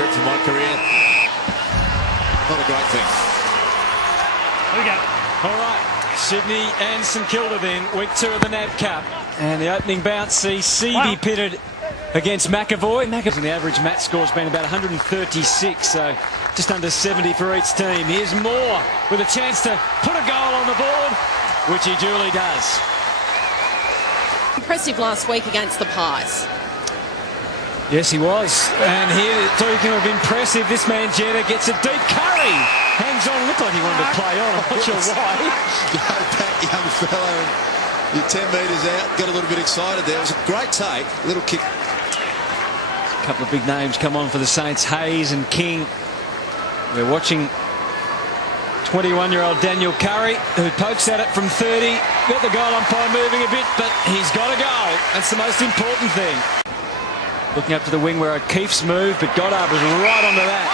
script for my career. Not a great thing. Here we go. All right, Sydney and St Kilda then, week 2 of the NAB Cup. And the opening bout sees Seavey pitted against McAvoy. And the average match score has been about 136, so just under 70 for each team. Here's Moore with a chance to put a goal on the board, which he duly does. Impressive last week against the Pies. Yes, he was. And here, talking of impressive, this man Jetta gets a deep curry. Hangs on, looked like he wanted to play on. I'm not sure why. Go back, young fella. You're 10 metres out. Got a little bit excited there. It was a great take. Little kick. A couple of big names come on for the Saints, Hayes and King. We're watching 21-year-old Daniel Curry, who pokes at it from 30. Got the goal umpire moving a bit, but he's got to go. That's the most important thing. Looking up to the wing where O'Keefe's moved, but Goddard was right onto that.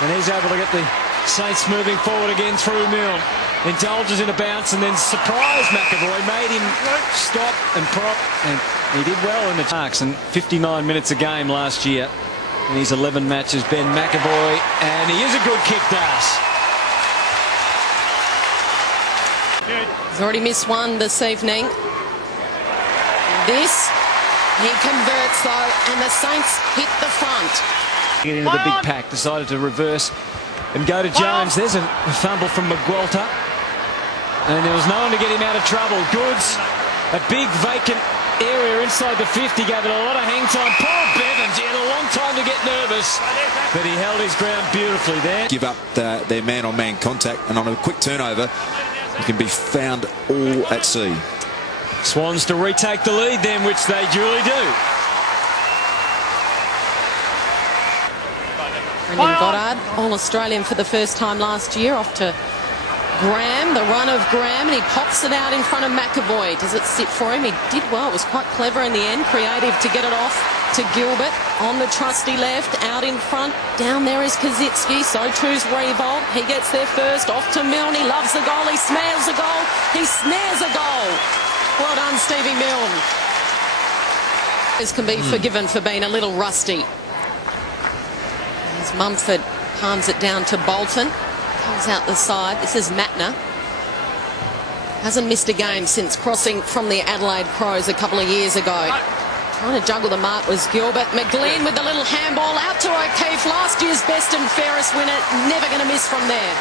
And he's able to get the Saints moving forward again through Milne. Indulges in a bounce and then surprised McAvoy, made him stop and prop, and he did well in the marks. And 59 minutes a game last year in his 11 matches, Ben McAvoy, and he is a good kick pass. He's already missed one this evening. This, he converts though, and the Saints hit the front. Get into the big pack, decided to reverse and go to Jones. There's a fumble from McGualter. And there was no one to get him out of trouble. Goods, a big vacant area inside the 50, gave it a lot of hang time. Poor Bevans, he had a long time to get nervous, but he held his ground beautifully there. Give up their man-on-man contact, and on a quick turnover, you can be found all at sea. Swans to retake the lead then, which they duly do. Brendan Goddard, All-Australian for the first time last year, off to Graham, the run of Graham, and he pops it out in front of McAvoy. Does it sit for him? He did well. It was quite clever in the end, creative to get it off to Gilbert on the trusty left, out in front. Down there is Kazitsky, so too's Revolt. He gets there first, off to Milne. He loves the goal, he smells a goal, he snares a goal. Well done, Stevie Milne. This can be forgiven for being a little rusty. As Mumford palms it down to Bolton. Comes out the side. This is Matner. Hasn't missed a game since crossing from the Adelaide Crows a couple of years ago. Trying to juggle the mark was Gilbert. McGlean with the little handball out to O'Keefe. Last year's best and fairest winner. Never going to miss from there.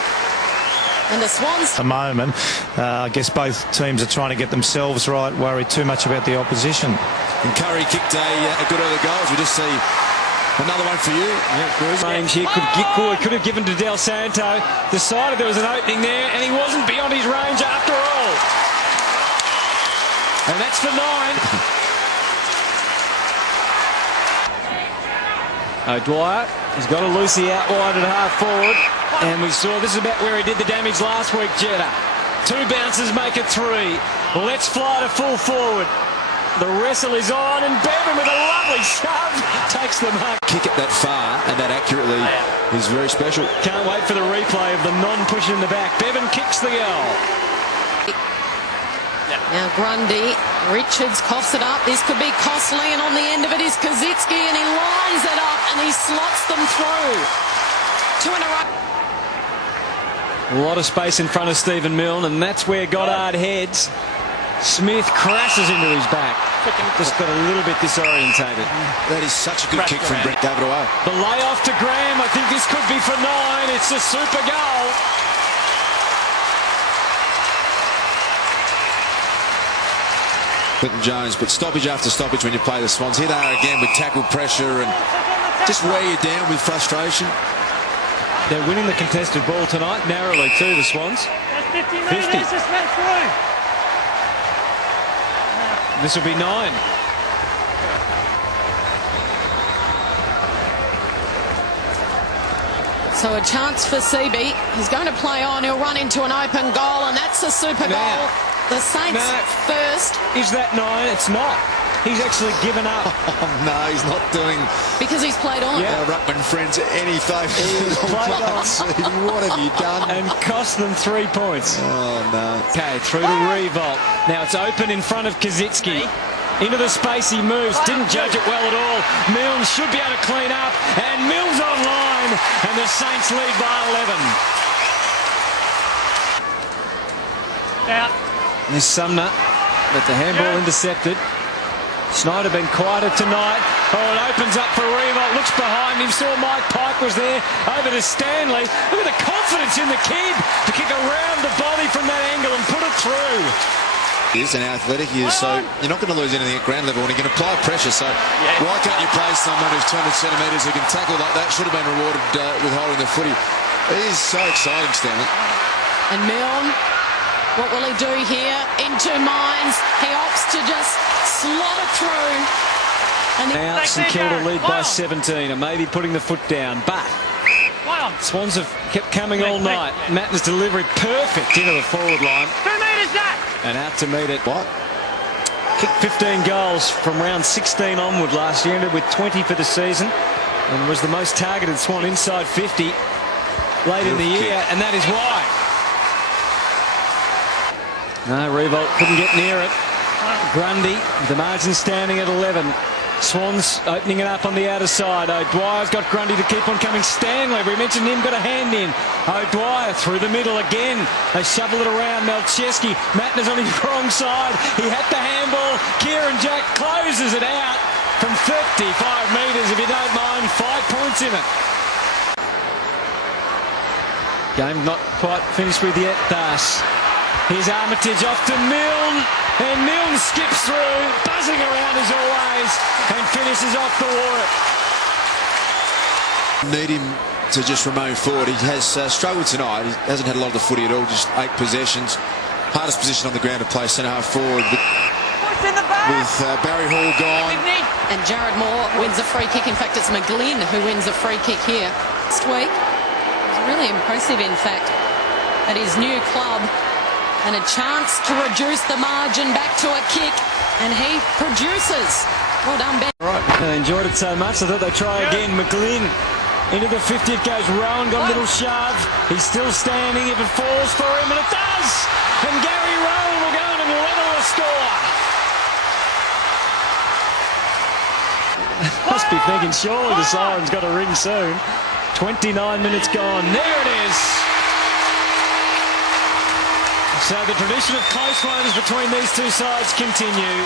And the Swans. At the moment, I guess both teams are trying to get themselves right, worried too much about the opposition. And Curry kicked a good other goals. We just see another one for you. Yeah, range here could have given to Del Santo. Decided there was an opening there, and he wasn't beyond his range after all. And that's for 9. O'Dwyer has got a Lucy out wide at half forward, and we saw this is about where he did the damage last week. Jetta, 2 bounces make it 3. Let's fly to full forward. The wrestle is on, and Bevan with a lovely shove takes the mark. Kick it that far and that accurately is very special. Can't wait for the replay of the non-push in the back. Bevan kicks the goal. Now Grundy, Richards coughs it up. This could be costly, and on the end of it is Kazitsky, and he lines it up and he slots them through. 2 in a row. A lot of space in front of Stephen Milne, and that's where Goddard heads. Smith crashes into his back. Just got a little bit disorientated. That is such a good kick from Brent. Gave it away. The layoff to Graham. I think this could be for 9. It's a super goal. Clinton Jones, but stoppage after stoppage when you play the Swans. Here they are again with tackle pressure and just wear you down with frustration. They're winning the contested ball tonight, narrowly too, the Swans. 50. This will be 9. So a chance for Seabee. He's going to play on. He'll run into an open goal, and that's a super goal. The Saints first. Is that 9? It's not. He's actually given up. Oh, no, he's not doing... Because he's played on. Our ruckman friends any favours. He's played on. What have you done? And cost them 3 points. Oh, no. Okay, through to Revolt. Now it's open in front of Kazitsky. Into the space he moves. Didn't judge it well at all. Milne should be able to clean up. And Milne's online. and the Saints lead by 11. There's Sumner, but the handball intercepted. Snyder been quieter tonight. Oh, it opens up for Revolt. Looks behind him. Saw Mike Pike was there. Over to Stanley. Look at the confidence in the kid to kick around the body from that angle and put it through. He is, and how athletic he is, so you're not going to lose anything at ground level when he can apply pressure. So why can't you play someone who's 200 centimetres who can tackle like that? Should have been rewarded with holding the footy. It is so exciting, Stanley. And Milne, what will he do here? Into Mines. He opts to just slot it through. And now St Kilda lead by 17 and maybe putting the foot down, but Swans have kept coming all night. Matten's delivery perfect into the forward line. 2 metres that! And out to meet it. What? Kicked 15 goals from round 16 onward last year, ended with 20 for the season, and was the most targeted Swan inside 50 late in the year, and that is why. No, Revolt couldn't get near it. Grundy, the margin standing at 11. Swans opening it up on the outer side. O'Dwyer's got Grundy to keep on coming. Stanley, we mentioned him, got a hand in. O'Dwyer through the middle again. They shovel it around. Melcheski, Mattner's on his wrong side. He had the handball. Kieran Jack closes it out from 35 metres, if you don't mind. 5 points in it. Game not quite finished with yet. Das. Here's Armitage off to Milne, and Milne skips through, buzzing around as always, and finishes off the Warwick. Need him to just remain forward. He has struggled tonight. He hasn't had a lot of the footy at all, just 8 possessions. Hardest position on the ground to play centre half forward. But with Barry Hall gone. And Jared Moore wins a free kick. In fact, it's McGlynn who wins a free kick here. Last week, it was really impressive, in fact, at his new club. And a chance to reduce the margin back to a kick, and he produces. Well done, Ben. Right, I enjoyed it so much, I thought they'd try again. McGlynn into the 50, it goes. Rowan got a little shove. He's still standing if it falls for him, and it does! And Gary Rowan will go in and level the score. Must be thinking, surely the siren's got to ring soon. 29 minutes gone. There it is. So the tradition of close ones between these two sides continue.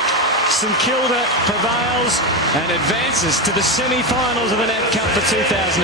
St Kilda prevails and advances to the semi-finals of the NAB Cup for 2010.